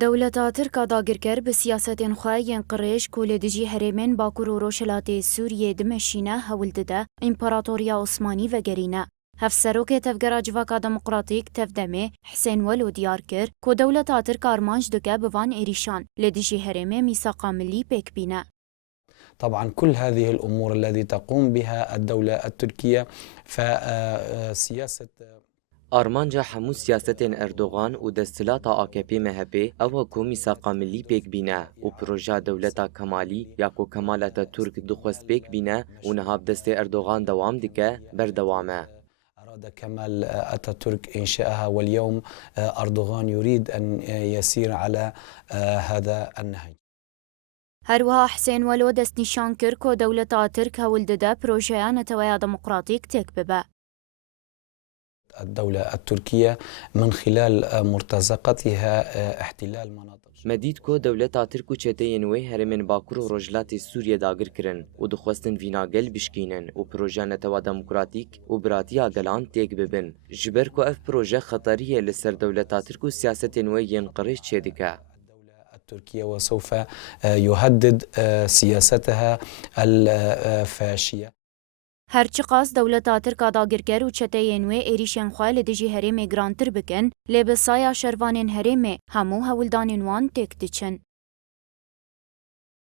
دولتا تركا داگرکر به سیاستین خواه قریش کول دجی هرمین باکور و روشلات سوریه دمشینه هول دده امپراتوریا عثمانی و گرینه. هفسروک تفگرا جواکا دموقراتیک تفدمه حسین ولو دیار کر که دولتا ترکا ارمانج دکه بوان ایریشان لدجی هرمه میساقا ملی پیک بینه. طبعا كل هذه الأمور التي تقوم بها الدولة التركية فسياسة آرمانجا همو سیاستên اردوغان û desthilata AKP MHP ew ku mîsaqa millî pêk bîne û projeya dewleta Kemalî ya ku Kemal Atatürk dixwest pêk bîne û niha bi destê Erdogan dewam dike berdewam e. أراد كمال أتاتورك إنشائها واليوم أردوغان يريد أن يسير على هذا النهج. هروها حسین ولو دست نشان کر که دولتا ترک هول دده پروژه نتویا دموقراتیک تک ببه. الدولة التركية من خلال مرتزقتها احتلال مناطق مدید کو دولتا ترک و چتeyên wê herêmên Bakur û Rojhilatê Sûriye dagir kirin û dixwestin vîna gel bişkînin û projeya netewa demokratîk û biratiya gelan têk bibin. Ji ber ku ev proje xeteriyê li ser dewleta Tirk û siyasetên wê yên qirêj çêdike. التركية وسوف يهدد سياستها الفاشية. هرچی قاس دولتا ترکا داگرکر و چتeyên wê êrîşên xwe li dijî herêmê girantir bikin, lê bi saya şervanên herêmê hemû hewildanên wan têk diçin.